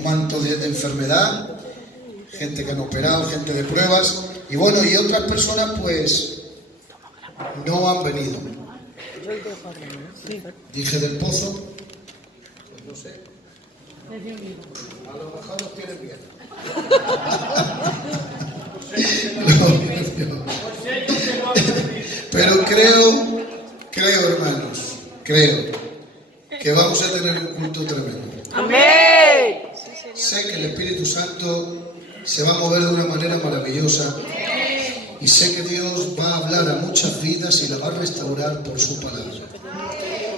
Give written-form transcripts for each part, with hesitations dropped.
manto de enfermedad, gente que han operado, gente de pruebas, y bueno, y otras personas pues no han venido. Dije del pozo, pues no sé, a lo mejor los tienen bien. Pero creo hermanos, creo que vamos a tener un culto tremendo. ¡Amén! Sé que el Espíritu Santo se va a mover de una manera maravillosa y sé que Dios va a hablar a muchas vidas y la va a restaurar por su palabra.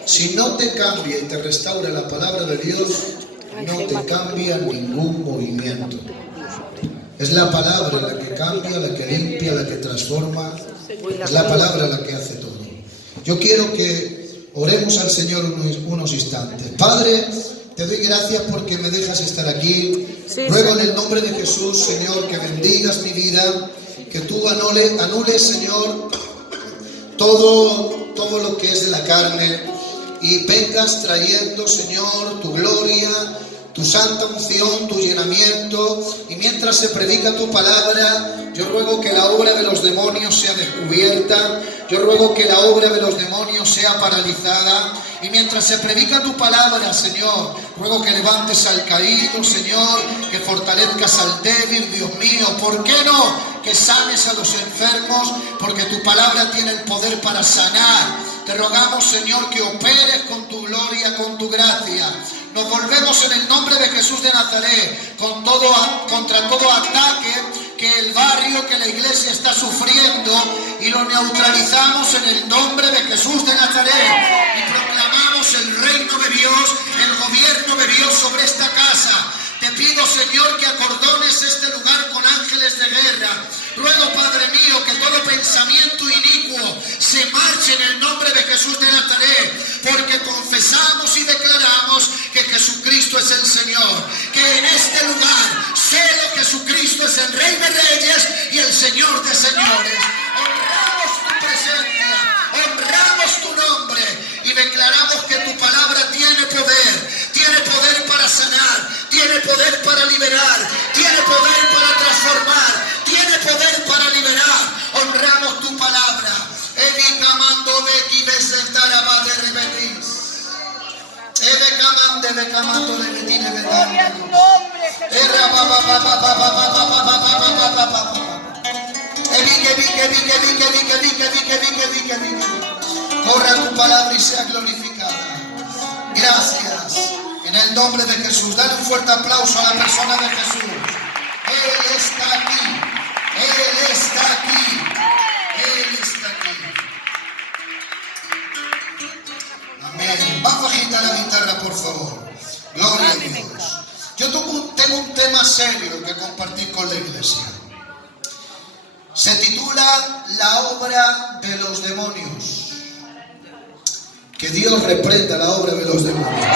Si no te cambia y te restaura la palabra de Dios, no te cambia ningún movimiento. Es la palabra la que cambia, la que limpia, la que transforma. Es la palabra la que hace todo. Yo quiero que oremos al Señor unos instantes. Padre, te doy gracias porque me dejas estar aquí. Ruego en el nombre de Jesús, Señor, que bendigas mi vida, que tú anules, Señor, todo lo que es de la carne y vengas trayendo, Señor, tu gloria, tu santa unción, tu llenamiento, y mientras se predica tu palabra, yo ruego que la obra de los demonios sea descubierta, yo ruego que la obra de los demonios sea paralizada, y mientras se predica tu palabra, Señor, ruego que levantes al caído, Señor, que fortalezcas al débil, Dios mío, ¿por qué no? Que sanes a los enfermos, porque tu palabra tiene el poder para sanar. Te rogamos, Señor, que operes con tu gloria, con tu gracia. Nos volvemos en el nombre de Jesús de Nazaret contra todo ataque que el barrio, que la iglesia está sufriendo, y lo neutralizamos en el nombre de Jesús de Nazaret y proclamamos el reino de Dios, el gobierno de Dios sobre esta casa. Te pido, Señor, que acordones este lugar con ángeles de guerra. Ruego, Padre mío, que todo pensamiento inicuo se marche en el nombre de Jesús de Nazaret, porque confesamos y declaramos que Jesucristo es el Señor, que en este lugar solo Jesucristo es el Rey de Reyes y el Señor de Señores. Honramos tu presencia, honramos tu nombre y declaramos que tu palabra tiene poder para sanar, tiene poder para liberar, tiene poder para transformar, tiene poder para liberar. Honramos tu palabra. Gloria a tu nombre, Corra tu palabra y sea glorificada. Gracias. En el nombre de Jesús. Dale un fuerte aplauso a la persona de Jesús. Él está aquí. Él está aquí. Él está aquí. Amén. Vamos a agitar la guitarra, por favor. Gloria a Dios. Yo tengo un tema serio que compartir con la iglesia. Se titula La obra de los demonios. Que Dios reprenda la obra de los demonios.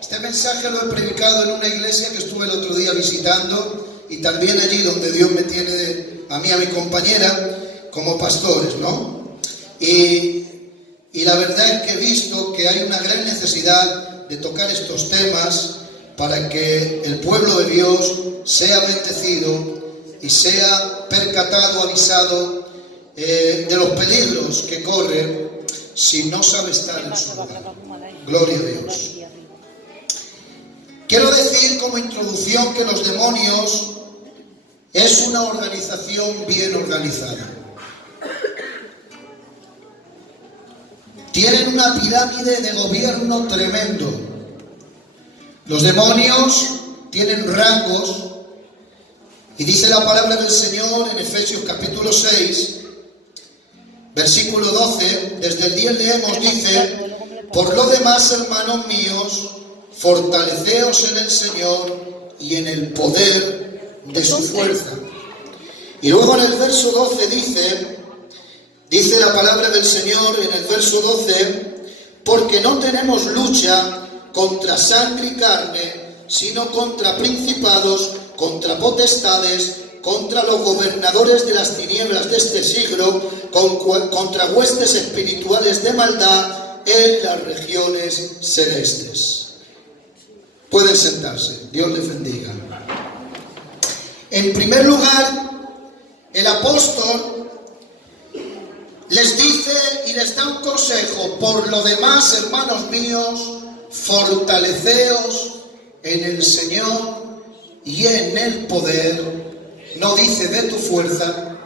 Este mensaje lo he predicado en una iglesia que estuve el otro día visitando, y también allí donde Dios me tiene a mí y a mi compañera como pastores, ¿no? Y la verdad es que he visto que hay una gran necesidad de tocar estos temas para que el pueblo de Dios sea bendecido y sea percatado, avisado de los peligros que corre si no sabe estar en su lugar. Gloria a Dios. Quiero decir como introducción que los demonios es una organización bien organizada. Tienen una pirámide de gobierno tremendo. Los demonios tienen rangos, y dice la palabra del Señor en Efesios capítulo 6, versículo 12, desde el 10 leemos, dice: por lo demás, hermanos míos, fortaleceos en el Señor y en el poder de su fuerza. Y luego en el verso 12 dice la palabra del Señor en el verso 12: porque no tenemos lucha contra sangre y carne, sino contra principados, contra potestades, contra los gobernadores de las tinieblas de este siglo, contra huestes espirituales de maldad en las regiones celestes. Pueden sentarse. Dios les bendiga. En primer lugar, el apóstol les dice y les da un consejo: por lo demás, hermanos míos, fortaleceos en el Señor y en el poder. No dice de tu fuerza,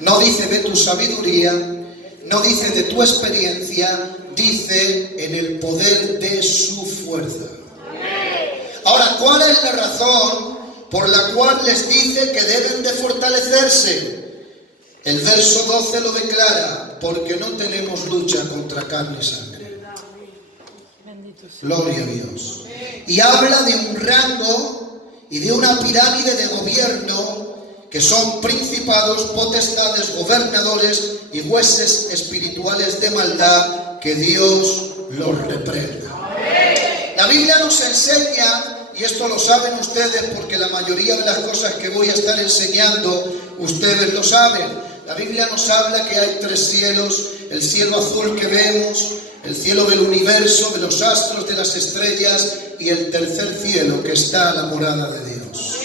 no dice de tu sabiduría, no dice de tu experiencia, dice en el poder de su fuerza. Ahora, ¿cuál es la razón por la cual les dice que deben de fortalecerse? El verso 12 lo declara: porque no tenemos lucha contra carne y sangre. Gloria a Dios. Y habla de un rango y de una pirámide de gobierno que son principados, potestades, gobernadores y huestes espirituales de maldad, que Dios los reprenda. La Biblia nos enseña, y esto lo saben ustedes porque la mayoría de las cosas que voy a estar enseñando ustedes lo saben. La Biblia nos habla que hay 3 cielos: el cielo azul que vemos, el cielo del universo, de los astros, de las estrellas, y el tercer cielo que está la morada de Dios.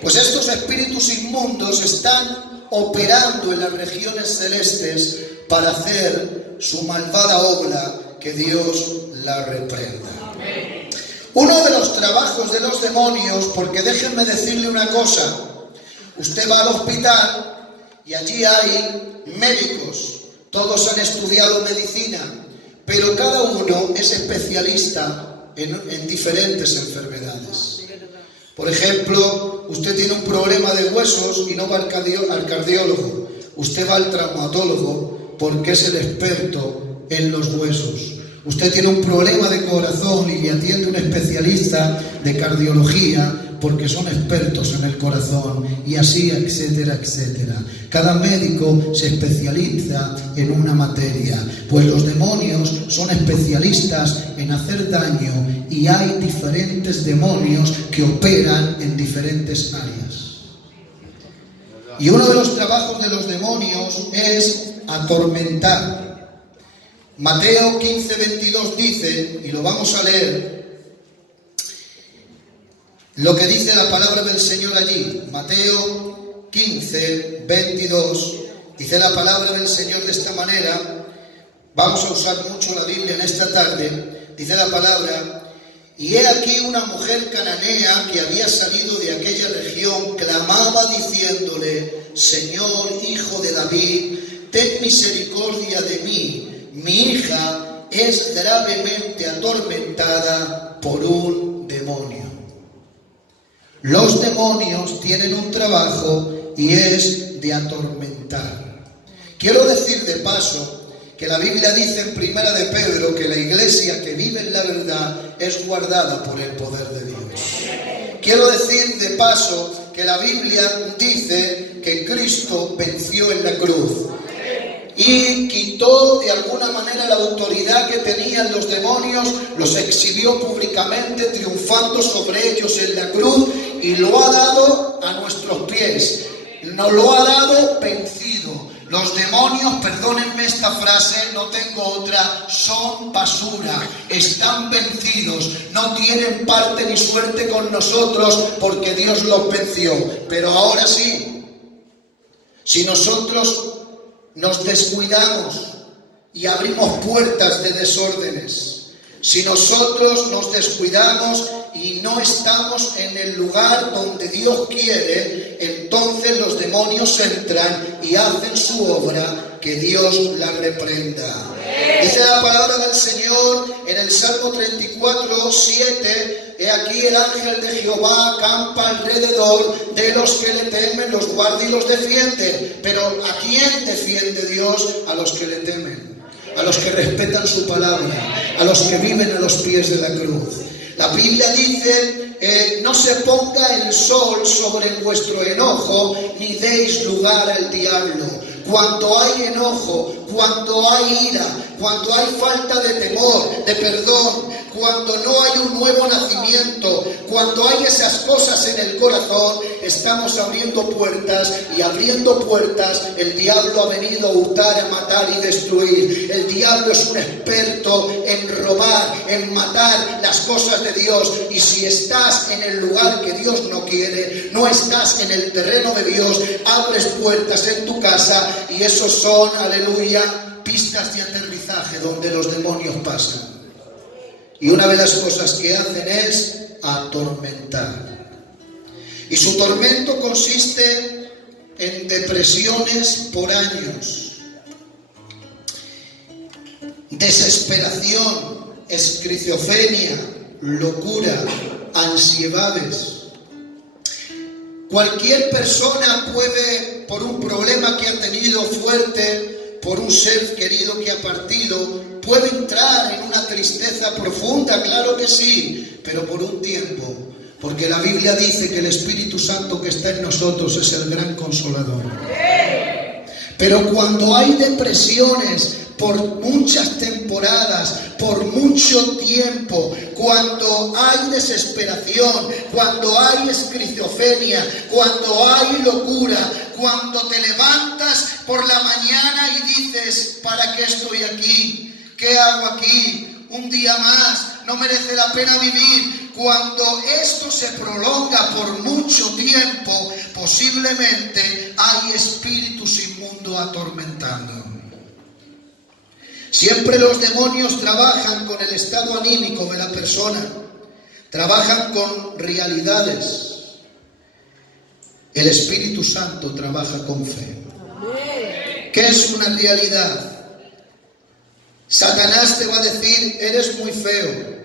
Pues estos espíritus inmundos están operando en las regiones celestes para hacer su malvada obra, que Dios la reprenda. Uno de los trabajos de los demonios, porque déjenme decirle una cosa: usted va al hospital y allí hay médicos, todos han estudiado medicina, pero cada uno es especialista en diferentes enfermedades. Por ejemplo, usted tiene un problema de huesos y no va al cardiólogo, usted va al traumatólogo porque es el experto en los huesos. Usted tiene un problema de corazón y le atiende un especialista de cardiología porque son expertos en el corazón, y así, etcétera, etcétera. Cada médico se especializa en una materia, pues los demonios son especialistas en hacer daño, y hay diferentes demonios que operan en diferentes áreas. Y uno de los trabajos de los demonios es atormentar. Mateo 15:22 dice, y lo vamos a leer, lo que dice la palabra del Señor allí. Mateo 15:22, dice la palabra del Señor de esta manera. Vamos a usar mucho la Biblia en esta tarde. Dice la palabra: y he aquí una mujer cananea que había salido de aquella región, clamaba diciéndole: Señor, hijo de David, ten misericordia de mí. Mi hija es gravemente atormentada por un demonio. Los demonios tienen un trabajo y es de atormentar. Quiero decir de paso que la Biblia dice en Primera de Pedro que la iglesia que vive en la verdad es guardada por el poder de Dios. Quiero decir de paso que la Biblia dice que Cristo venció en la cruz y quitó de alguna manera la autoridad que tenían los demonios, los exhibió públicamente, triunfando sobre ellos en la cruz, y lo ha dado a nuestros pies. Nos lo ha dado vencido. Los demonios, perdónenme esta frase, no tengo otra, son basura, están vencidos, no tienen parte ni suerte con nosotros porque Dios los venció. Pero ahora sí, si nosotros nos descuidamos y abrimos puertas de desórdenes, si nosotros nos descuidamos y no estamos en el lugar donde Dios quiere, entonces los demonios entran y hacen su obra, que Dios la reprenda. Dice la palabra del Señor en el Salmo 34:7: he aquí el ángel de Jehová acampa alrededor de los que le temen, los guarda y los defiende. Pero ¿a quién defiende Dios? A los que le temen, a los que respetan su palabra, a los que viven a los pies de la cruz. La Biblia dice: no se ponga el sol sobre vuestro enojo, ni deis lugar al diablo. Cuando hay enojo, cuando hay ira, cuando hay falta de temor, de perdón, cuando no hay un nuevo nacimiento, cuando hay esas cosas en el corazón, estamos abriendo puertas, y abriendo puertas el diablo ha venido a hurtar, a matar y destruir. El diablo es un experto en robar, en matar las cosas de Dios, y si estás en el lugar que Dios no quiere, no estás en el terreno de Dios, abres puertas en tu casa, y esos son, aleluya, pistas de aterrizaje donde los demonios pasan. Y una de las cosas que hacen es atormentar. Y su tormento consiste en depresiones por años, desesperación, esquizofrenia, locura, ansiedades. Cualquier persona puede, por un problema que ha tenido fuerte, por un ser querido que ha partido, puede entrar en una tristeza profunda, claro que sí, pero por un tiempo, porque la Biblia dice que el Espíritu Santo que está en nosotros es el gran consolador. Pero cuando hay depresiones por muchas temporadas, por mucho tiempo, cuando hay desesperación, cuando hay esquizofrenia, cuando hay locura, cuando te levantas por la mañana y dices, ¿para qué estoy aquí? ¿Qué hago aquí? Un día más, no merece la pena vivir. Cuando esto se prolonga por mucho tiempo, posiblemente hay espíritus inmundos atormentando. Siempre los demonios trabajan con el estado anímico de la persona, trabajan con realidades. El Espíritu Santo trabaja con fe. ¿Qué es una realidad? Satanás te va a decir, eres muy feo,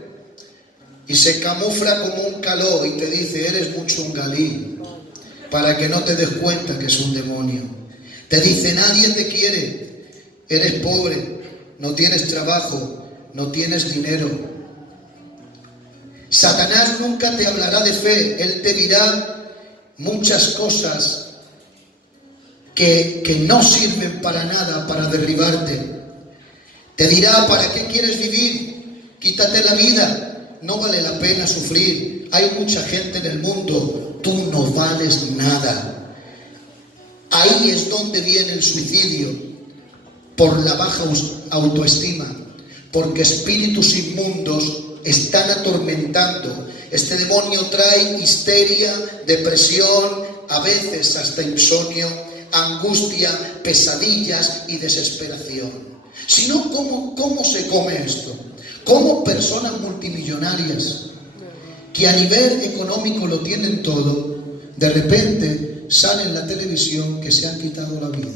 y se camufla como un caló y te dice, eres mucho un galí, para que no te des cuenta que es un demonio. Te dice, nadie te quiere, eres pobre, no tienes trabajo, no tienes dinero. Satanás nunca te hablará de fe, él te dirá muchas cosas que no sirven para nada, para derribarte. Te dirá, ¿para qué quieres vivir? Quítate la vida, no vale la pena sufrir. Hay mucha gente en el mundo, tú no vales nada. Ahí es donde viene el suicidio, por la baja autoestima, porque espíritus inmundos están atormentando. Este demonio trae histeria, depresión, a veces hasta insomnio, angustia, pesadillas y desesperación. Si no, ¿cómo se come esto? ¿Cómo personas multimillonarias que a nivel económico lo tienen todo, de repente sale en la televisión que se han quitado la vida?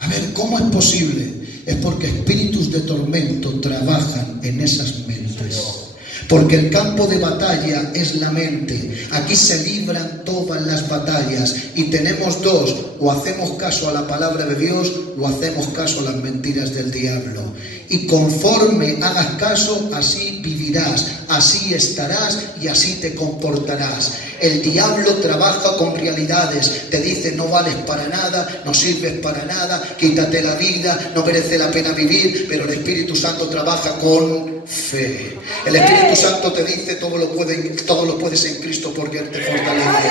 A ver, ¿cómo es posible? Es porque espíritus de tormento trabajan en esas mentes. Porque el campo de batalla es la mente. Aquí se libran todas las batallas. Y tenemos dos: o hacemos caso a la palabra de Dios, o hacemos caso a las mentiras del diablo. Y conforme hagas caso, así vivirás, así estarás y así te comportarás. El diablo trabaja con realidades. Te dice, no vales para nada, no sirves para nada, quítate la vida, no merece la pena vivir. Pero el Espíritu Santo trabaja con fe. El Espíritu Santo te dice, todo lo puedes en Cristo porque Él te fortalece.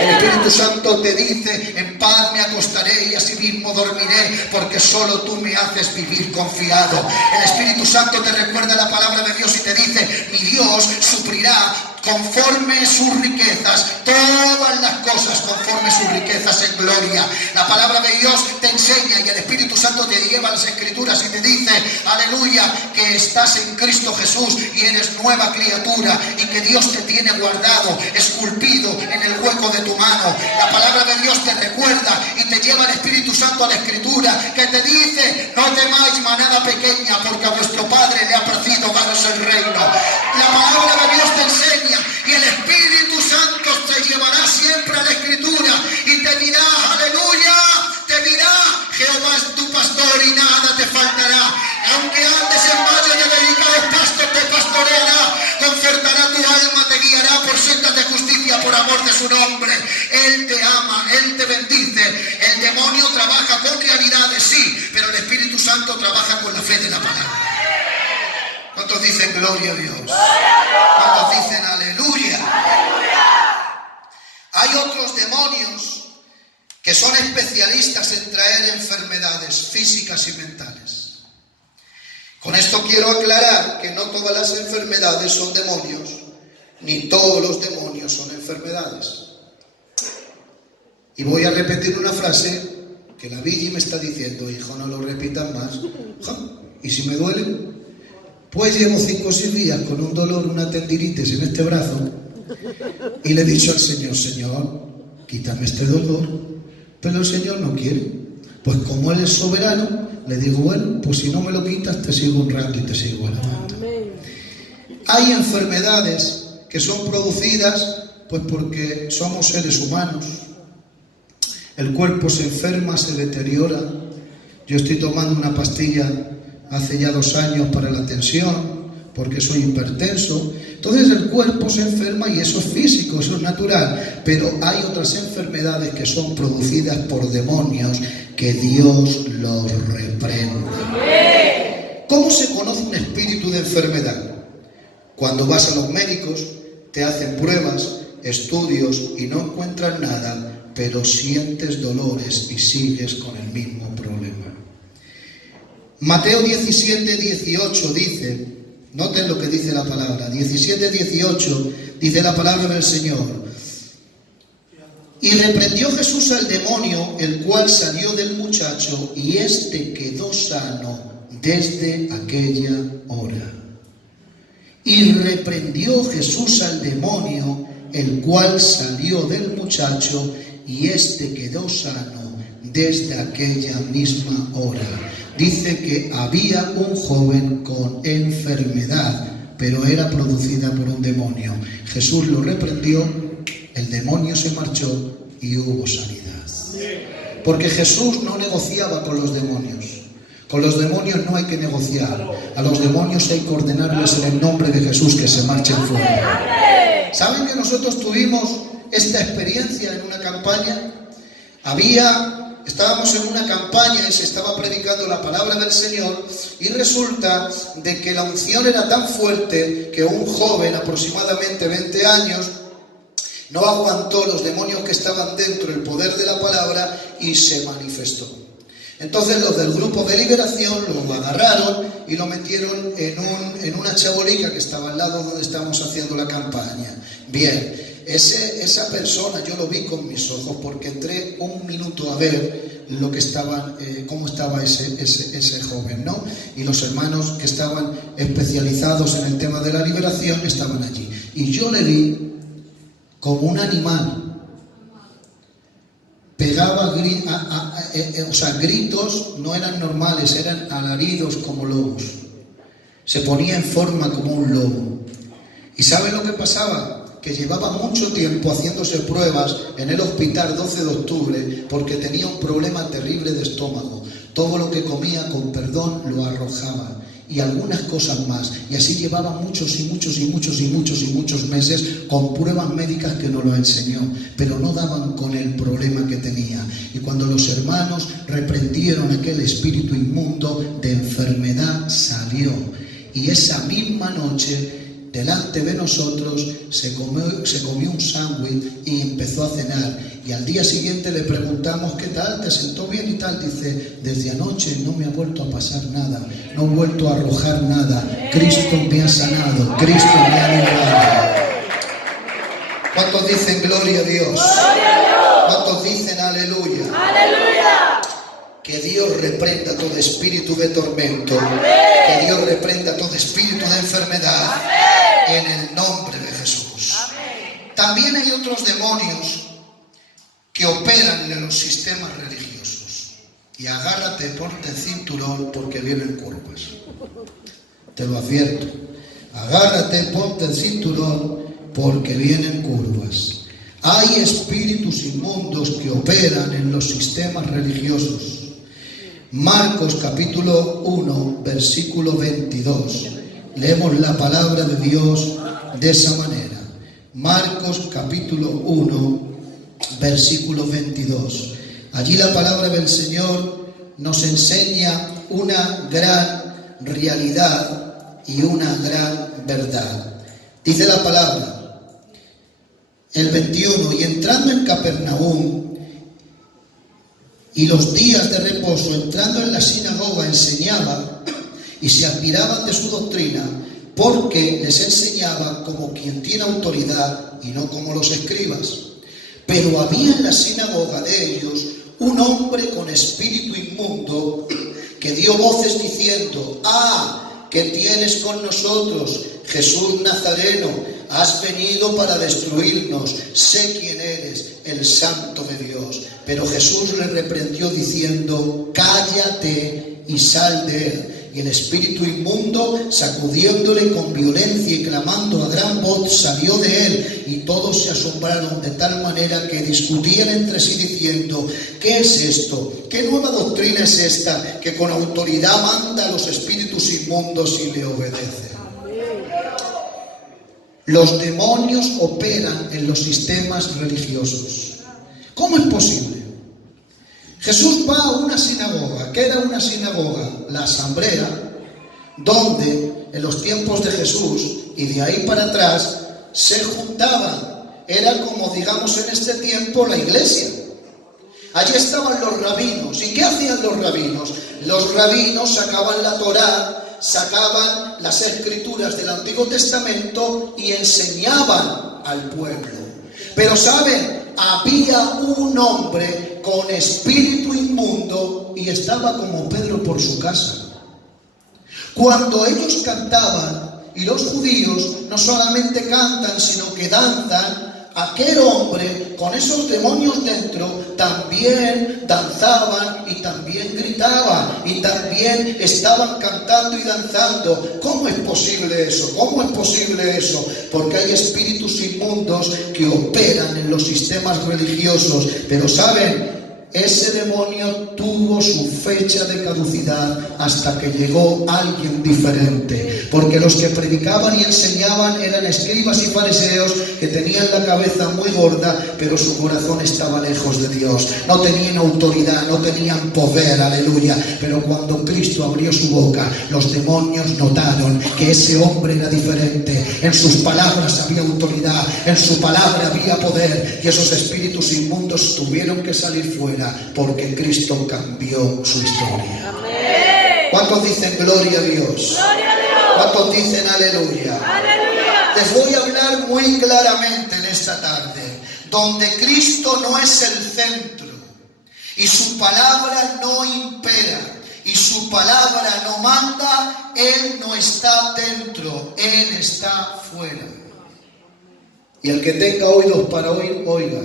El Espíritu Santo te dice, en paz me acostaré y así mismo dormiré, porque solo tú me haces vivir confiado. El Espíritu Santo te recuerda la palabra de Dios y te dice, mi Dios suplirá conforme sus riquezas, todas las cosas conforme sus riquezas en gloria. La palabra de Dios te enseña y el Espíritu Santo te lleva a las Escrituras y te dice, aleluya, que estás en Cristo Jesús y eres nueva criatura y que Dios te tiene guardado, esculpido en el hueco de tu mano. La palabra de Dios te recuerda y te lleva el Espíritu Santo a la Escritura que te dice, no temáis manada pequeña, porque a vuestro Padre le ha placido daros el reino. La palabra de Dios te enseña y el Espíritu Santo te llevará siempre a la Escritura y te dirá, aleluya, te dirá, Jehová es tu pastor y nada te faltará. Aunque andes en valle de delicados pastos, te pastoreará, confortará tu alma, te guiará por sendas de justicia por amor de su nombre. Él te ama, Él te bendice. El demonio trabaja con realidades, sí, pero el Espíritu Santo trabaja con la fe de la palabra. ¿Cuántos dicen gloria a Dios? ¿Cuántos dicen aleluya? Hay otros demonios que son especialistas en traer enfermedades físicas y mentales. Con esto quiero aclarar que no todas las enfermedades son demonios, ni todos los demonios son enfermedades. Y voy a repetir una frase que la Villa me está diciendo: hijo, no lo repitas más. ¿Y si me duele? Pues llevo 5 o 6 días con un dolor, una tendinitis en este brazo, y le he dicho al Señor: Señor, quítame este dolor. Pero el Señor no quiere. Pues como Él es soberano, le digo: bueno, pues si no me lo quitas, te sigo un rato y te sigo alabando. Hay enfermedades que son producidas pues porque somos seres humanos. El cuerpo se enferma, se deteriora. Yo estoy tomando una pastilla hace ya 2 años para la tensión, porque soy hipertenso. Entonces el cuerpo se enferma y eso es físico, eso es natural. Pero hay otras enfermedades que son producidas por demonios, que Dios los reprende. ¿Cómo se conoce un espíritu de enfermedad? Cuando vas a los médicos, te hacen pruebas, estudios y no encuentran nada, pero sientes dolores y sigues con el mismo problema. Mateo 17:18 dice, noten lo que dice la palabra, 17:18 dice la palabra del Señor: y reprendió Jesús al demonio, el cual salió del muchacho, y éste quedó sano desde aquella hora. Y reprendió Jesús al demonio, el cual salió del muchacho, y éste quedó sano desde aquella misma hora. Dice que había un joven con enfermedad, pero era producida por un demonio. Jesús lo reprendió, el demonio se marchó y hubo sanidad. Porque Jesús no negociaba con los demonios. Con los demonios no hay que negociar. A los demonios hay que ordenarles en el nombre de Jesús que se marchen fuera. ¿Saben que nosotros tuvimos esta experiencia en una campaña? Estábamos en una campaña y se estaba predicando la palabra del Señor, y resulta de que la unción era tan fuerte que un joven, aproximadamente 20 años, no aguantó los demonios que estaban dentro, el poder de la palabra, y se manifestó. Entonces los del grupo de liberación lo agarraron y lo metieron en una chabolica que estaba al lado donde estábamos haciendo la campaña. Bien. Esa persona yo lo vi con mis ojos, porque entré un minuto a ver lo que estaban, cómo estaba ese joven, ¿no? Y los hermanos que estaban especializados en el tema de la liberación estaban allí. Y yo le vi como un animal. Pegaba gritos, no eran normales, eran alaridos como lobos. Se ponía en forma como un lobo. ¿Y saben lo que pasaba? Que llevaba mucho tiempo haciéndose pruebas en el hospital 12 de octubre porque tenía un problema terrible de estómago. Todo lo que comía, con perdón, lo arrojaba, y algunas cosas más. Y así llevaba muchos meses con pruebas médicas que nos lo enseñó, pero no daban con el problema que tenía. Y cuando los hermanos reprendieron aquel espíritu inmundo de enfermedad, salió. Y esa misma noche, delante de nosotros, se comió un sándwich y empezó a cenar. Y al día siguiente le preguntamos: ¿qué tal? ¿Te sentó bien y tal? Dice: desde anoche no me ha vuelto a pasar nada, no he vuelto a arrojar nada. Cristo me ha sanado, Cristo me ha librado. ¿Cuántos dicen gloria a Dios? ¿Cuántos dicen aleluya? ¡Aleluya! Que Dios reprenda todo espíritu de tormento. Que Dios reprenda todo espíritu de enfermedad. En el nombre de Jesús. También hay otros demonios que operan en los sistemas religiosos. Y agárrate, ponte el cinturón, porque vienen curvas. Te lo advierto. Agárrate, ponte el cinturón, porque vienen curvas. Hay espíritus inmundos que operan en los sistemas religiosos. Marcos capítulo 1, versículo 22. Leemos la palabra de Dios de esa manera. Marcos capítulo 1, versículo 22. Allí la palabra del Señor nos enseña una gran realidad, y una gran verdad. Dice la palabra, el 21, y entrando en Capernaum, y los días de reposo, entrando en la sinagoga, enseñaba, y se admiraban de su doctrina, porque les enseñaba como quien tiene autoridad y no como los escribas. Pero había en la sinagoga de ellos un hombre con espíritu inmundo que dio voces diciendo: ¡Ah! ¿Qué tienes con nosotros, Jesús Nazareno? Has venido para destruirnos. Sé quién eres, el Santo de Dios. Pero Jesús le reprendió diciendo: cállate y sal de él. Y el espíritu inmundo, sacudiéndole con violencia y clamando a gran voz, salió de él. Y todos se asombraron de tal manera que discutían entre sí diciendo: ¿qué es esto? ¿Qué nueva doctrina es esta que con autoridad manda a los espíritus inmundos y le obedecen? Los demonios operan en los sistemas religiosos. ¿Cómo es posible? Jesús va a una sinagoga. ¿Qué era una sinagoga? La asamblea, donde en los tiempos de Jesús y de ahí para atrás se juntaban. Era como, digamos, en este tiempo la iglesia. Allí estaban los rabinos. ¿Y qué hacían los rabinos? Los rabinos sacaban la Torá, sacaban las escrituras del Antiguo Testamento y enseñaban al pueblo. Pero ¿saben? Había un hombre con espíritu inmundo y estaba como Pedro por su casa. Cuando ellos cantaban, y los judíos no solamente cantan, sino que danzan, aquel hombre con esos demonios dentro también danzaban y también gritaban y también estaban cantando y danzando. ¿Cómo es posible eso? ¿Cómo es posible eso? Porque hay espíritus inmundos que operan en los sistemas religiosos. Pero ¿saben? Ese demonio tuvo su fecha de caducidad hasta que llegó alguien diferente, porque los que predicaban y enseñaban eran escribas y fariseos que tenían la cabeza muy gorda, pero su corazón estaba lejos de Dios. No tenían autoridad, no tenían poder, aleluya. Pero cuando Cristo abrió su boca, los demonios notaron que ese hombre era diferente. En sus palabras había autoridad, en su palabra había poder, y esos espíritus inmundos tuvieron que salir fuera, porque Cristo cambió su historia. Amén. ¿Cuántos dicen gloria a Dios? Gloria a Dios. ¿Cuántos dicen aleluya? Aleluya. Les voy a hablar muy claramente en esta tarde. Donde Cristo no es el centro y su palabra no impera y su palabra no manda, Él no está dentro, Él está fuera. Y el que tenga oídos para oír, oiga.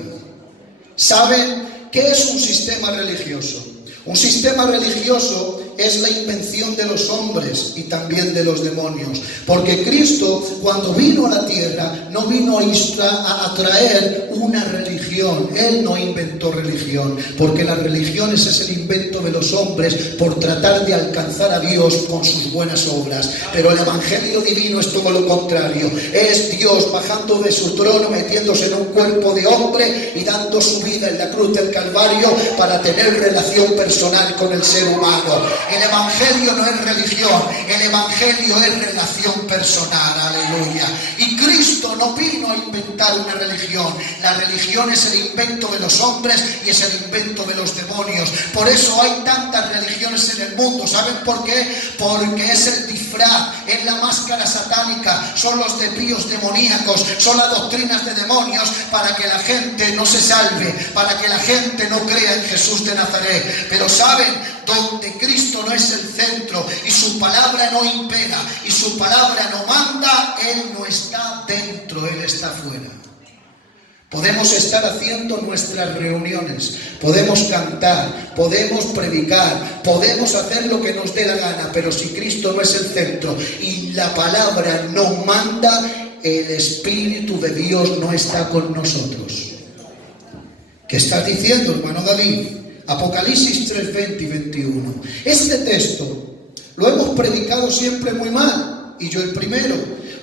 ¿Saben qué es un sistema religioso? Un sistema religioso es la invención de los hombres y también de los demonios. Porque Cristo, cuando vino a la tierra, no vino a traer una religión. Él no inventó religión, porque las religiones es el invento de los hombres por tratar de alcanzar a Dios con sus buenas obras. Pero el evangelio divino es todo lo contrario. Es Dios bajando de su trono, metiéndose en un cuerpo de hombre y dando su vida en la cruz del Calvario para tener relación personal con el ser humano. El evangelio no es religión, el evangelio es relación personal, aleluya. Y Cristo no vino a inventar una religión. La religión es el invento de los hombres y es el invento de los demonios. Por eso hay tantas religiones en el mundo. ¿Saben por qué? Porque es el disfraz, es la máscara satánica, son los desvíos demoníacos, son las doctrinas de demonios para que la gente no se salve, para que la gente no crea en Jesús de Nazaret. Pero ¿saben? Donde Cristo no es el centro y su palabra no impera y su palabra no manda, Él no está dentro, Él está fuera. Podemos estar haciendo nuestras reuniones, podemos cantar, podemos predicar, podemos hacer lo que nos dé la gana, pero si Cristo no es el centro y la palabra no manda, el Espíritu de Dios no está con nosotros. ¿Qué estás diciendo, hermano David? Apocalipsis 3, 20 y 21. Este texto lo hemos predicado siempre muy mal, y yo el primero.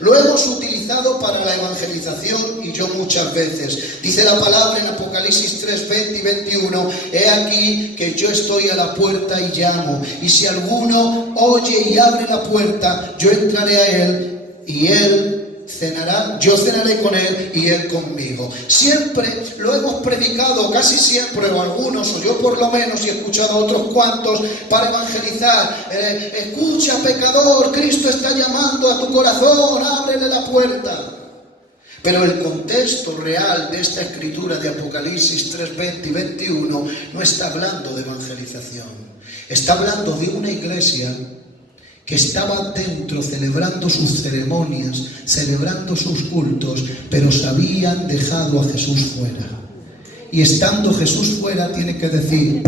lo hemos utilizado para la evangelización y yo muchas veces. Dice la palabra en Apocalipsis 3, 20 y 21, he aquí que yo estoy a la puerta y llamo, y si alguno oye y abre la puerta, yo entraré a él y él cenará, yo cenaré con él y él conmigo. Siempre lo hemos predicado, casi siempre, o algunos, o yo por lo menos, y he escuchado a otros cuantos para evangelizar. Escucha, pecador, Cristo está llamando a tu corazón, ábrele la puerta. Pero el contexto real de esta escritura de Apocalipsis 3, 20 y 21 no está hablando de evangelización. Está hablando de una iglesia que estaba dentro celebrando sus ceremonias, celebrando sus cultos, pero se habían dejado a Jesús fuera. Y estando Jesús fuera, tiene que decir,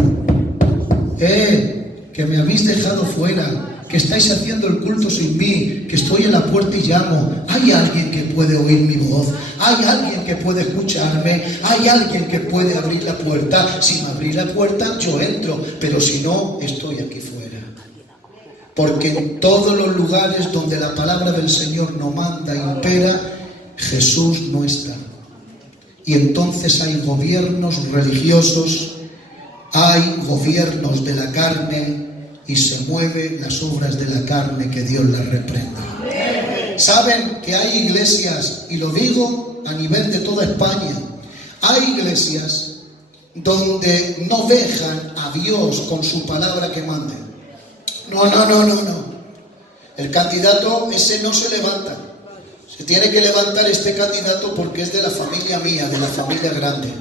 que me habéis dejado fuera, que estáis haciendo el culto sin mí, que estoy en la puerta y llamo. Hay alguien que puede oír mi voz, hay alguien que puede escucharme, hay alguien que puede abrir la puerta. Si me abrís la puerta, yo entro, pero si no, estoy aquí fuera. Porque en todos los lugares donde la palabra del Señor no manda, impera, Jesús no está. Y entonces hay gobiernos religiosos, hay gobiernos de la carne, y se mueven las obras de la carne, que Dios las reprenda. Saben que hay iglesias, y lo digo a nivel de toda España, hay iglesias donde no dejan a Dios con su palabra que mande. No. El candidato ese no se levanta. Se tiene que levantar este candidato porque es de la familia mía, de la familia grande.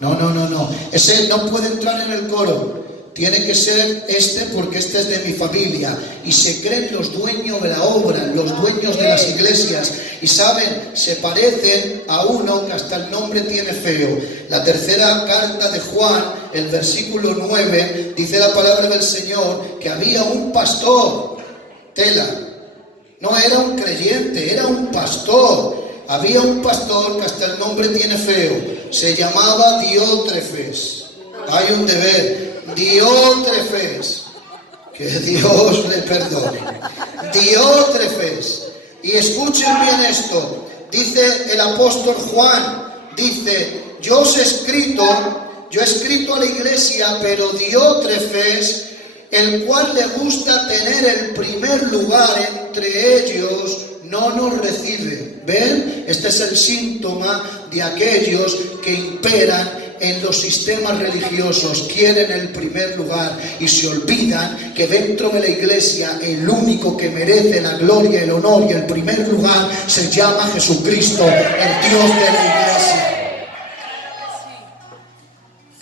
No. Ese no puede entrar en el coro. Tiene que ser este porque este es de mi familia. Y se creen los dueños de la obra, los dueños de las iglesias. Y saben, se parecen a uno que hasta el nombre tiene feo. La tercera carta de Juan, el versículo 9, dice la palabra del Señor que había un pastor. Tela. No era un creyente, era un pastor. Había un pastor que hasta el nombre tiene feo. Se llamaba Diótrefes. Hay un deber. Diótrefes, que Dios le perdone. Diótrefes. Y escuchen bien esto. Dice el apóstol Juan, dice, yo he escrito a la iglesia, pero Diótrefes, el cual le gusta tener el primer lugar entre ellos, no nos recibe. ¿Ven? Este es el síntoma de aquellos que imperan en los sistemas religiosos. Quieren el primer lugar y se olvidan que dentro de la iglesia el único que merece la gloria, el honor y el primer lugar se llama Jesucristo, el Dios de la iglesia.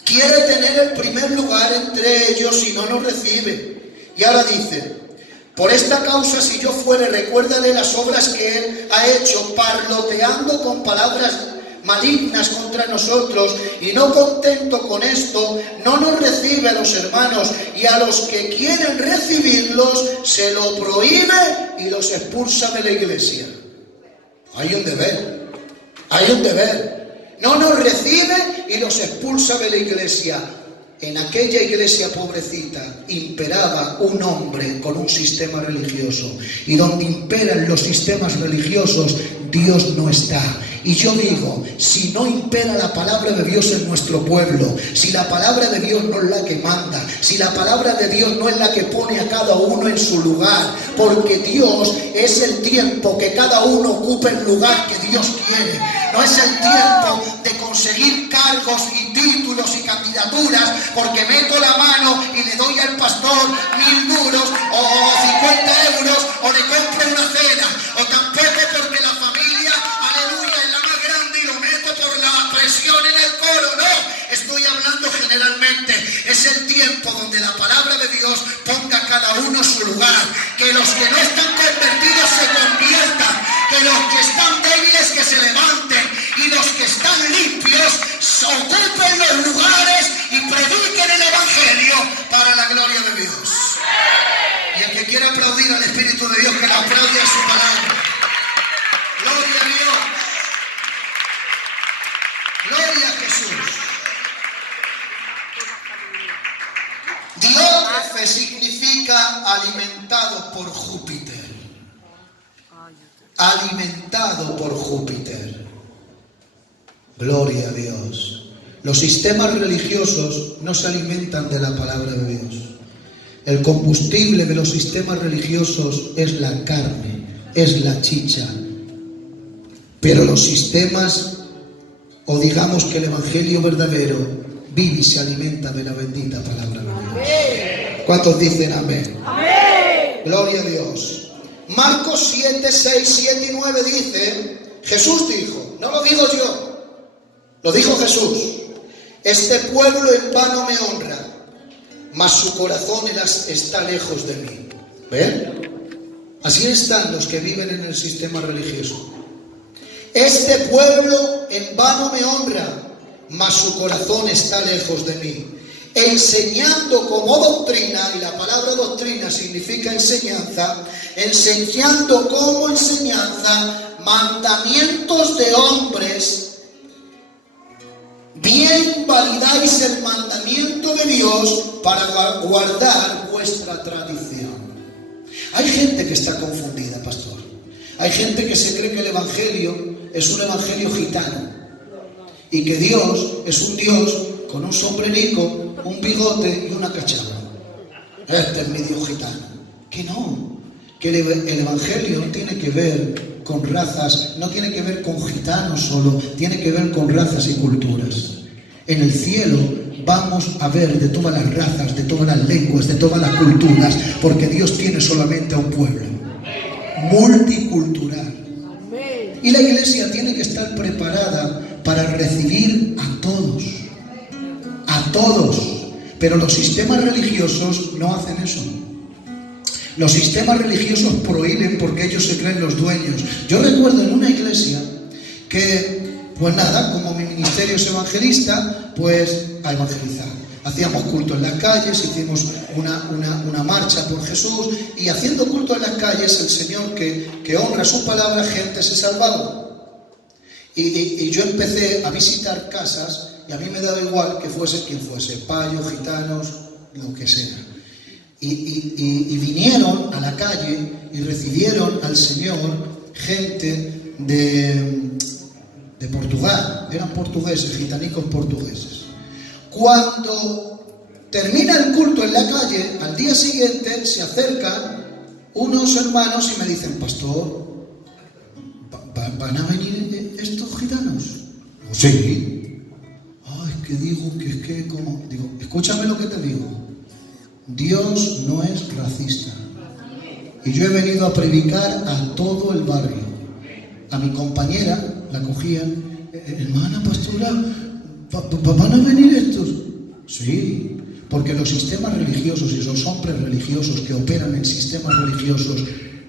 Quiere tener el primer lugar entre ellos y no nos recibe. Y ahora dice, por esta causa, si yo fuere, recuérdale las obras que él ha hecho, parloteando con palabras malignas contra nosotros, y no contento con esto, no nos recibe a los hermanos, y a los que quieren recibirlos se lo prohíbe y los expulsa de la iglesia. Hay un deber. No nos recibe y los expulsa de la iglesia. En aquella iglesia pobrecita imperaba un hombre con un sistema religioso. Y donde imperan los sistemas religiosos, Dios no está. Y yo digo, si no impera la palabra de Dios en nuestro pueblo, si la palabra de Dios no es la que manda, si la palabra de Dios no es la que pone a cada uno en su lugar, porque Dios es el tiempo que cada uno ocupe el lugar que Dios quiere. No es el tiempo de conseguir cargos y títulos y candidaturas porque meto la mano y le doy al pastor 1.000 duros o 50 euros o le compro una cena, o tampoco porque la familia, aleluya, es la más grande y lo meto por la presión en el coro. No, estoy hablando generalmente. Es el tiempo donde la palabra de Dios ponga a cada uno su lugar, que los que no están convertidos se conviertan, que los que están débiles que se levanten y los que están limpios ocupen los lugares y prediquen el evangelio para la gloria de Dios. Y el que quiera aplaudir al Espíritu de Dios, que le aplaude a su palabra. Gloria a Dios. Gloria a Jesús. Diótrefes significa alimentados por Júpiter. alimentado por Júpiter. Gloria a Dios. Los sistemas religiosos no se alimentan de la palabra de Dios. El combustible de los sistemas religiosos es la carne, es la chicha. Pero los sistemas, o digamos que el evangelio verdadero, vive y se alimenta de la bendita palabra de Dios. ¿Cuántos dicen amén? Amén. Gloria a Dios. Marcos 7, 6, 7 y 9 dice, Jesús dijo, no lo digo yo, lo dijo Jesús, este pueblo en vano me honra, mas su corazón está lejos de mí. ¿Ven? Así están los que viven en el sistema religioso. Este pueblo en vano me honra, mas su corazón está lejos de mí. Enseñando como doctrina, y la palabra doctrina significa enseñanza, enseñando como enseñanza mandamientos de hombres, bien validáis el mandamiento de Dios para guardar vuestra tradición. Hay gente que está confundida, pastor. Hay gente que se cree que el evangelio es un evangelio gitano y que Dios es un Dios con un sombrerico, un bigote y una cachava. Este es mi Dios gitano. Que no, que el evangelio no tiene que ver con razas, no tiene que ver con gitanos solo, tiene que ver con razas y culturas. En el cielo vamos a ver de todas las razas, de todas las lenguas, de todas las culturas, porque Dios tiene solamente a un pueblo multicultural. Y la iglesia tiene que estar preparada para recibir a todos. A todos. Pero los sistemas religiosos no hacen eso. Los sistemas religiosos prohíben porque ellos se creen los dueños. Yo recuerdo en una iglesia que, pues nada, como mi ministerio es evangelista, pues a evangelizar. Hacíamos culto en las calles, hicimos una marcha por Jesús, y haciendo culto en las calles, el Señor que honra su palabra, gente se salvaba. Y yo empecé a visitar casas, y a mí me daba igual que fuese quien fuese, payos, gitanos, lo que sea. Y vinieron a la calle y recibieron al Señor gente de Portugal, eran portugueses, gitanicos portugueses. Cuando termina el culto en la calle, al día siguiente se acercan unos hermanos y me dicen, pastor, ¿van a venir estos gitanos? Sí. Es que digo, como, digo, escúchame lo que te digo. Dios no es racista. Y yo he venido a predicar a todo el barrio. A mi compañera la cogían, hermana pastora, ¿van a venir estos? Sí, porque los sistemas religiosos y esos hombres religiosos que operan en sistemas religiosos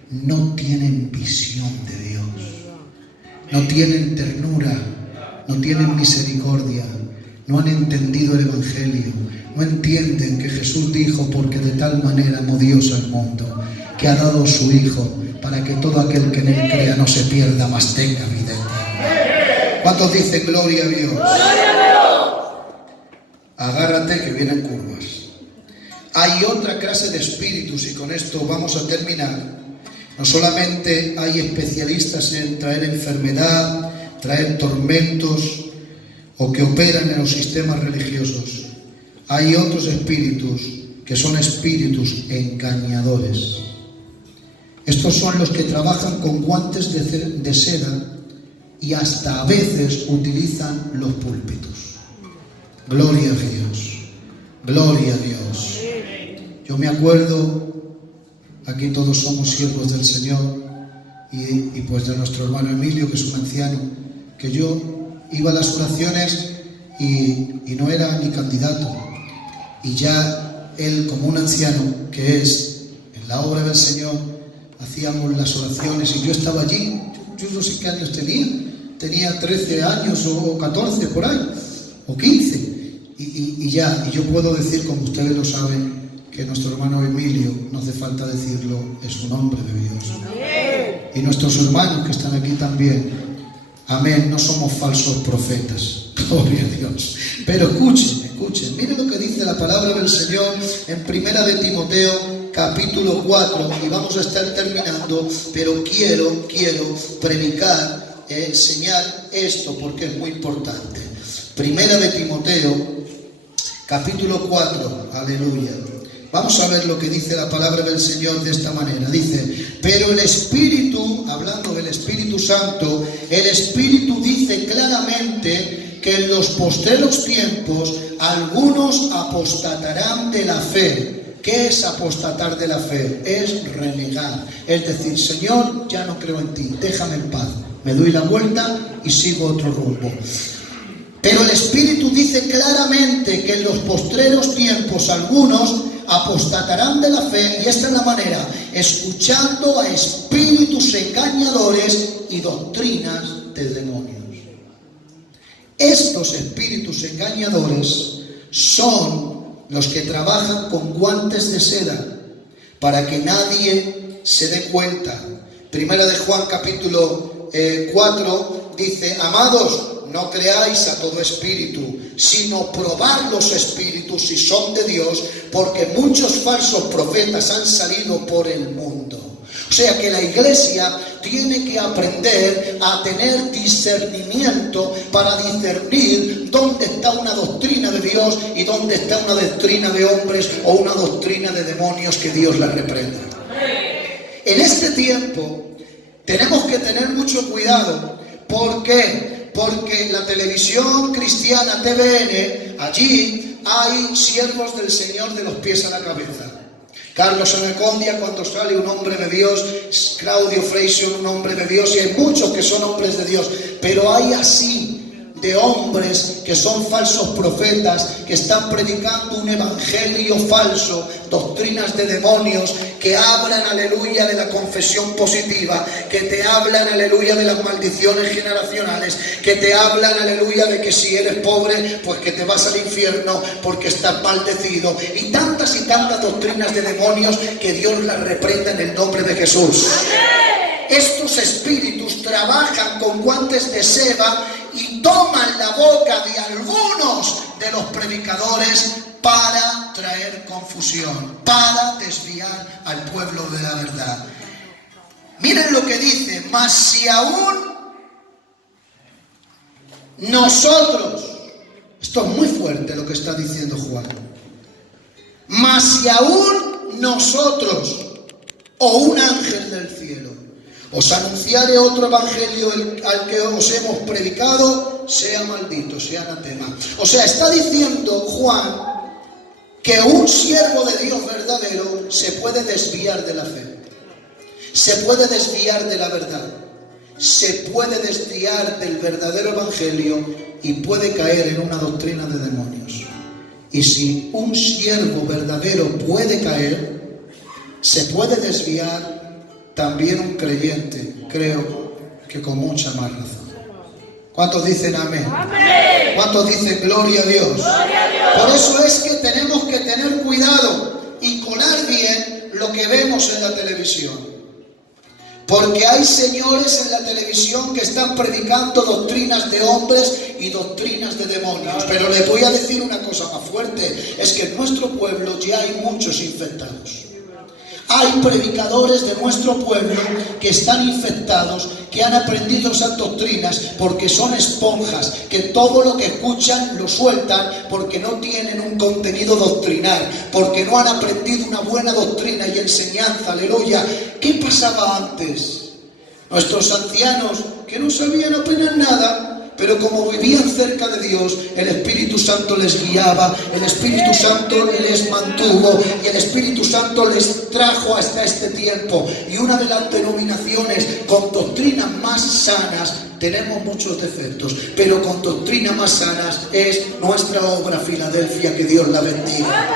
no tienen visión de Dios, no tienen ternura, no tienen misericordia, no han entendido el evangelio, no entienden que Jesús dijo, porque de tal manera amó Dios al mundo, que ha dado su Hijo, para que todo aquel que en él crea no se pierda, mas tenga vida eterna. ¿Cuántos dicen gloria a Dios? ¡Gloria a Dios! Agárrate que vienen curvas. Hay otra clase de espíritus, y con esto vamos a terminar. No solamente hay especialistas en traer enfermedad, traer tormentos, o que operan en los sistemas religiosos. Hay otros espíritus que son espíritus engañadores. Estos son los que trabajan con guantes de seda y hasta a veces utilizan los púlpitos. Gloria a Dios, gloria a Dios. Yo me acuerdo, aquí todos somos siervos del Señor, y pues de nuestro hermano Emilio, que es un anciano, que yo iba a las oraciones y no era ni candidato, y ya él, como un anciano que es en la obra del Señor, hacíamos las oraciones y yo estaba allí. Yo no sé qué años tenía 13 años o 14 por ahí, o 15, y yo puedo decir, como ustedes lo saben, que nuestro hermano Emilio, no hace falta decirlo, es un hombre de Dios. Y nuestros hermanos que están aquí también, amén, no somos falsos profetas, gloria a Dios. Pero escuchen, miren lo que dice la palabra del Señor en 1 de Timoteo capítulo 4 y vamos a estar terminando, pero quiero predicar, enseñar esto porque es muy importante. Primera de Timoteo, capítulo 4, aleluya. Vamos a ver lo que dice la palabra del Señor de esta manera. Dice, pero el Espíritu, hablando del Espíritu Santo, el Espíritu dice claramente que en los postreros tiempos algunos apostatarán de la fe. ¿Qué es apostatar de la fe? Es renegar. Es decir, Señor, ya no creo en ti, déjame en paz. Me doy la vuelta y sigo otro rumbo. Pero el Espíritu dice claramente que en los postreros tiempos algunos apostatarán de la fe, y esta es la manera, escuchando a espíritus engañadores y doctrinas de demonios. Estos espíritus engañadores son los que trabajan con guantes de seda para que nadie se dé cuenta. Primera de Juan capítulo 4 dice, amados, no creáis a todo espíritu, sino probad los espíritus si son de Dios, porque muchos falsos profetas han salido por el mundo. O sea que la iglesia tiene que aprender a tener discernimiento para discernir dónde está una doctrina de Dios y dónde está una doctrina de hombres o una doctrina de demonios, que Dios la reprenda. En este tiempo tenemos que tener mucho cuidado. ¿Por qué? Porque la televisión cristiana TVN, allí hay siervos del Señor de los pies a la cabeza. Carlos Amecondia, cuando sale un hombre de Dios, Claudio Freixo, un hombre de Dios, y hay muchos que son hombres de Dios, pero hay así de hombres que son falsos profetas, que están predicando un evangelio falso, doctrinas de demonios, que hablan, aleluya, de la confesión positiva, que te hablan, aleluya, de las maldiciones generacionales, que te hablan, aleluya, de que si eres pobre, pues que te vas al infierno porque estás maldecido, y tantas doctrinas de demonios, que Dios las reprenda en el nombre de Jesús. Estos espíritus trabajan con guantes de seda y toman la boca de algunos de los predicadores para traer confusión, para desviar al pueblo de la verdad. Miren lo que dice, mas si aún nosotros, esto es muy fuerte lo que está diciendo Juan, mas si aún nosotros o un ángel del cielo os anunciare otro evangelio al que os hemos predicado, sea maldito, sea anatema. O sea, está diciendo Juan que un siervo de Dios verdadero se puede desviar de la fe, se puede desviar de la verdad, se puede desviar del verdadero evangelio y puede caer en una doctrina de demonios. Y si un siervo verdadero puede caer, se puede desviar, también un creyente, creo que con mucha más razón. ¿Cuántos dicen amén? Amén. ¿Cuántos dicen gloria a Dios? Gloria a Dios. Por eso es que tenemos que tener cuidado y colar bien lo que vemos en la televisión. Porque hay señores en la televisión que están predicando doctrinas de hombres y doctrinas de demonios. Pero les voy a decir una cosa más fuerte, es que en nuestro pueblo ya hay muchos infectados. Hay predicadores de nuestro pueblo que están infectados, que han aprendido esas doctrinas porque son esponjas, que todo lo que escuchan lo sueltan porque no tienen un contenido doctrinal, porque no han aprendido una buena doctrina y enseñanza, aleluya. ¿Qué pasaba antes? Nuestros ancianos, que no sabían apenas nada, pero como vivían cerca de Dios, el Espíritu Santo les guiaba, el Espíritu Santo les mantuvo y el Espíritu Santo les trajo hasta este tiempo. Y una de las denominaciones con doctrinas más sanas, tenemos muchos defectos, pero con doctrinas más sanas es nuestra obra Filadelfia, que Dios la bendiga.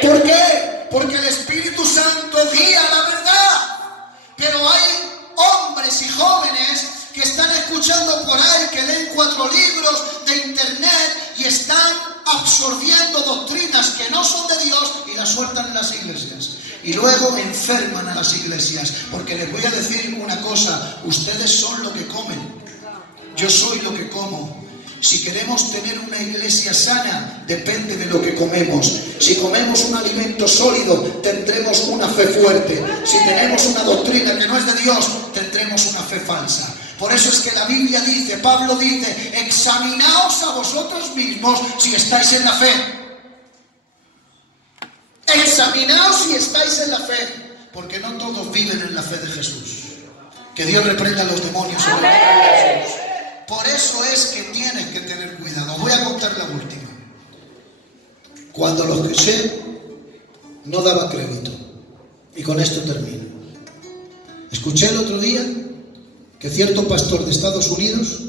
¿Por qué? Porque el Espíritu Santo guía la verdad, pero hay hombres y jóvenes que están escuchando por ahí, que leen 4 libros de internet y están absorbiendo doctrinas que no son de Dios y las sueltan en las iglesias. Y luego enferman a las iglesias, porque les voy a decir una cosa, ustedes son lo que comen, yo soy lo que como. Si queremos tener una iglesia sana, depende de lo que comemos. Si comemos un alimento sólido, tendremos una fe fuerte. Si tenemos una doctrina que no es de Dios, tendremos una fe falsa. Por eso es que la Biblia dice, Pablo dice, examinaos a vosotros mismos si estáis en la fe. Examinaos si estáis en la fe, porque no todos viven en la fe de Jesús. Que Dios reprenda a los demonios. Por eso es que tienes que tener cuidado. Voy a contar la última. Cuando los escuché, no daba crédito. Y con esto termino. Escuché el otro día que cierto pastor de Estados Unidos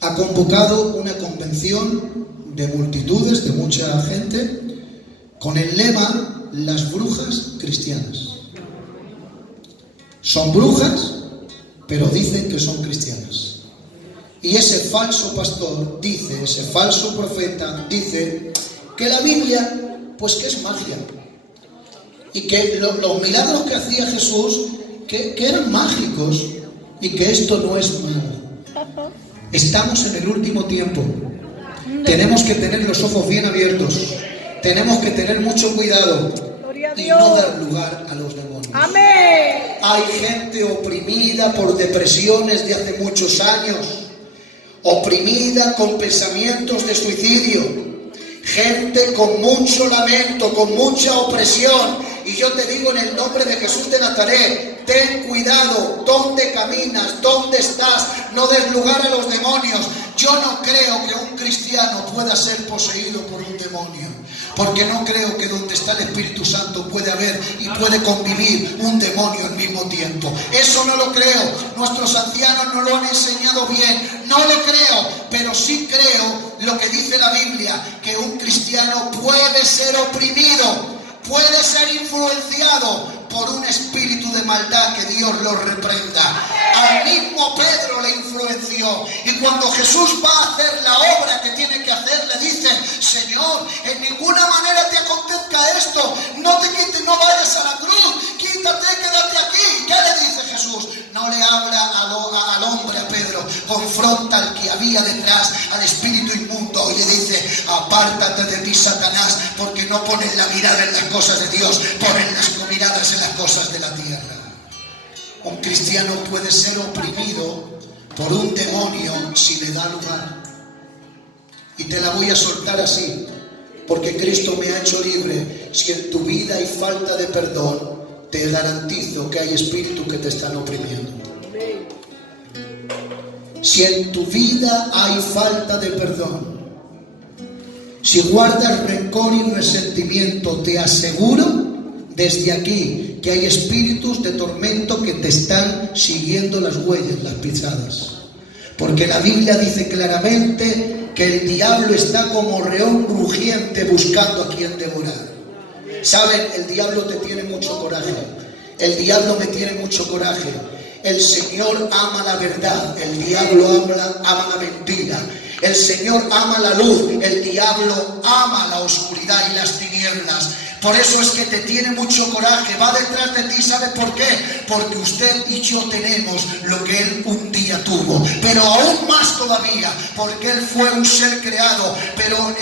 ha convocado una convención de multitudes, de mucha gente, con el lema "Las brujas cristianas". Son brujas, pero dicen que son cristianas. Y ese falso pastor dice, ese falso profeta dice que la Biblia, pues que es magia. Y que los milagros que hacía Jesús, que eran mágicos, y que esto no es malo. Estamos en el último tiempo. Tenemos que tener los ojos bien abiertos. Tenemos que tener mucho cuidado y no dar lugar a los demonios. Amén. Hay gente oprimida por depresiones de hace muchos años, oprimida con pensamientos de suicidio, gente con mucho lamento, con mucha opresión. Y yo te digo en el nombre de Jesús de Nazaret, ten cuidado, ¿dónde caminas? ¿Dónde estás? No des lugar a los demonios. Yo no creo que un cristiano pueda ser poseído por un demonio, porque no creo que donde está el Espíritu Santo puede haber y puede convivir un demonio al mismo tiempo. Eso no lo creo. Nuestros ancianos no lo han enseñado bien. No lo creo, pero sí creo lo que dice la Biblia, que un cristiano puede ser oprimido, puede ser influenciado por un espíritu de maldad, que Dios lo reprenda. Al mismo Pedro le influenció, y cuando Jesús va a hacer la obra que tiene que hacer, le dice: Señor, en ninguna manera te acontezca esto, no te quites, no vayas a la cruz, quítate, quédate aquí. ¿Qué le dice Jesús? No le habla al hombre, a Pedro, confronta al que había detrás, al espíritu inmundo, y le dice: apártate de mí, Satanás, porque no pones la mirada en las cosas de Dios, pones las miradas en las cosas de la tierra. Un cristiano puede ser oprimido por un demonio si le da lugar. Y te la voy a soltar así, porque Cristo me ha hecho libre. Si en tu vida hay falta de perdón, te garantizo que hay espíritus que te están oprimiendo. Si en tu vida hay falta de perdón, si guardas rencor y resentimiento, te aseguro desde aquí que hay espíritus de tormento que te están siguiendo las huellas, las pisadas. Porque la Biblia dice claramente que el diablo está como león rugiente buscando a quien devorar. ¿Saben? El diablo te tiene mucho coraje. El diablo me tiene mucho coraje. El Señor ama la verdad, el diablo ama la mentira. El Señor ama la luz, el diablo ama la oscuridad y las tinieblas. Por eso es que te tiene mucho coraje, va detrás de ti. ¿Sabe por qué? Porque usted y yo tenemos lo que él un día tuvo, pero aún más todavía, porque él fue un ser creado, pero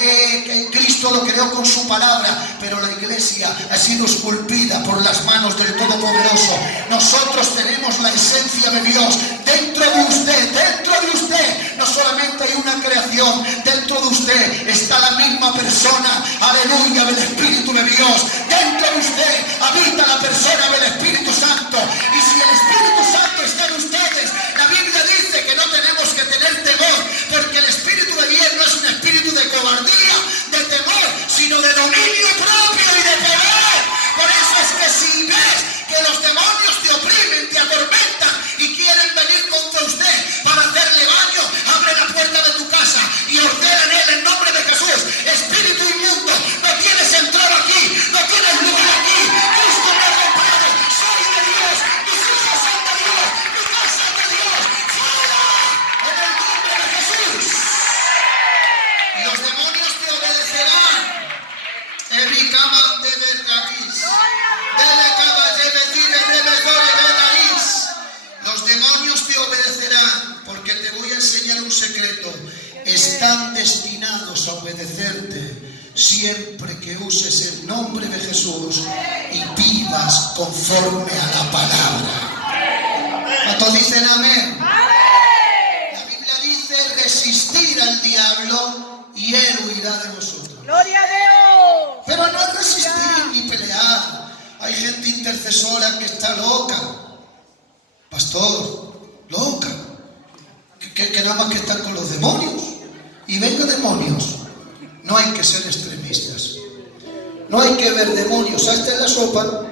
Cristo lo creó con su palabra, pero la iglesia ha sido esculpida por las manos del Todopoderoso. Nosotros tenemos la esencia de Dios dentro de usted, no solamente hay una creación, dentro de usted está la misma persona, aleluya, del Espíritu de Dios. Dentro de usted habita la persona del Espíritu Santo, y si el Espíritu Santo está en ustedes, la Biblia dice que no tenemos que tener temor, porque el Espíritu de Dios no es un espíritu de cobardía, de temor, sino de dominio propio y de poder. Por eso es que si ves que los demonios te oprimen, te atormentan y quieren venir contra usted para hacerle daño, abre la puerta de tu casa y ordena en él, en nombre de Jesús: espíritu inmundo, no tienes entrada aquí, no tienes lugar aquí. Cristo me ha comprado, soy de Dios, mis hijos son están destinados a obedecerte siempre que uses el nombre de Jesús y vivas conforme a la palabra. ¿Cuántos dicen amén? La Biblia dice resistir al diablo y él huirá de vosotros. Gloria a Dios. Pero no es resistir ni pelear. Hay gente intercesora que está loca. Pastor, loca. Que nada más que están con los demonios. Y venga demonios. No hay que ser extremistas. No hay que ver demonios hasta en la sopa.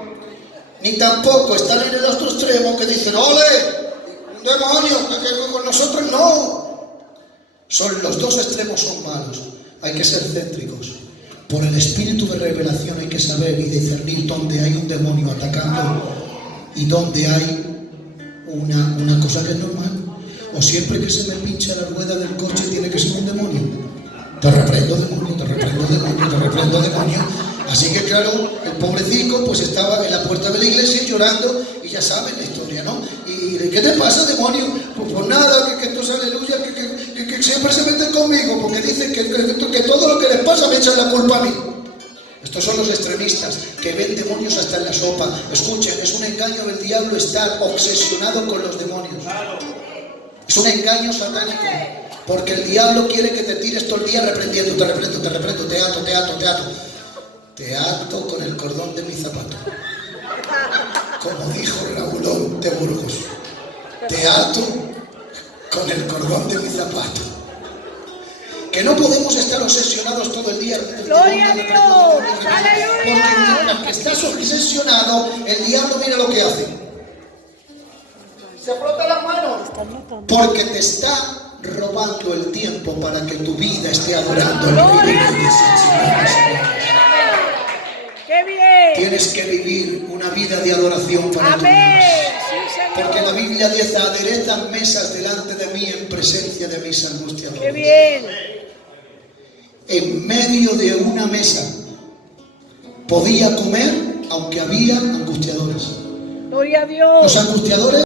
Ni tampoco estar en el otro extremo que dicen, ¡ole! Un demonio, que con nosotros no. Los dos extremos son malos. Hay que ser céntricos. Por el espíritu de revelación hay que saber y discernir dónde hay un demonio atacando y dónde hay una cosa que es normal. O siempre que se me pincha la rueda del coche tiene que ser un demonio. Te reprendo demonio, te reprendo demonio, te reprendo demonio. Así que claro, el pobrecito pues estaba en la puerta de la iglesia llorando y ya saben la historia, ¿no? ¿Y de qué te pasa, demonio? Pues nada, que esto es aleluya, que siempre se meten conmigo porque dicen que todo lo que les pasa me echan la culpa a mí. Estos son los extremistas que ven demonios hasta en la sopa. Escuchen, es un engaño del diablo estar obsesionado con los demonios. Es un engaño satánico. Porque el diablo quiere que te tires todo el día reprendiendo, te reprendo, te ato. Te ato con el cordón de mi zapato. Como dijo Raúl de Burgos. Te ato con el cordón de mi zapato. Que no podemos estar obsesionados todo el día. Gloria a Dios. Aleluya. Porque mientras que estás obsesionado, el diablo mira lo que hace. Se frota las manos. Porque te está robando el tiempo para que tu vida esté adorando al Rey de Reyes. ¡Qué bien! Tienes que vivir una vida de adoración para tu Amén. Dios. Sí, Señor. Porque la Biblia dice, aderezan mesas delante de mí en presencia de mis angustiadores. ¡Qué bien! En medio de una mesa podía comer aunque había angustiadores. Gloria a Dios. Los angustiadores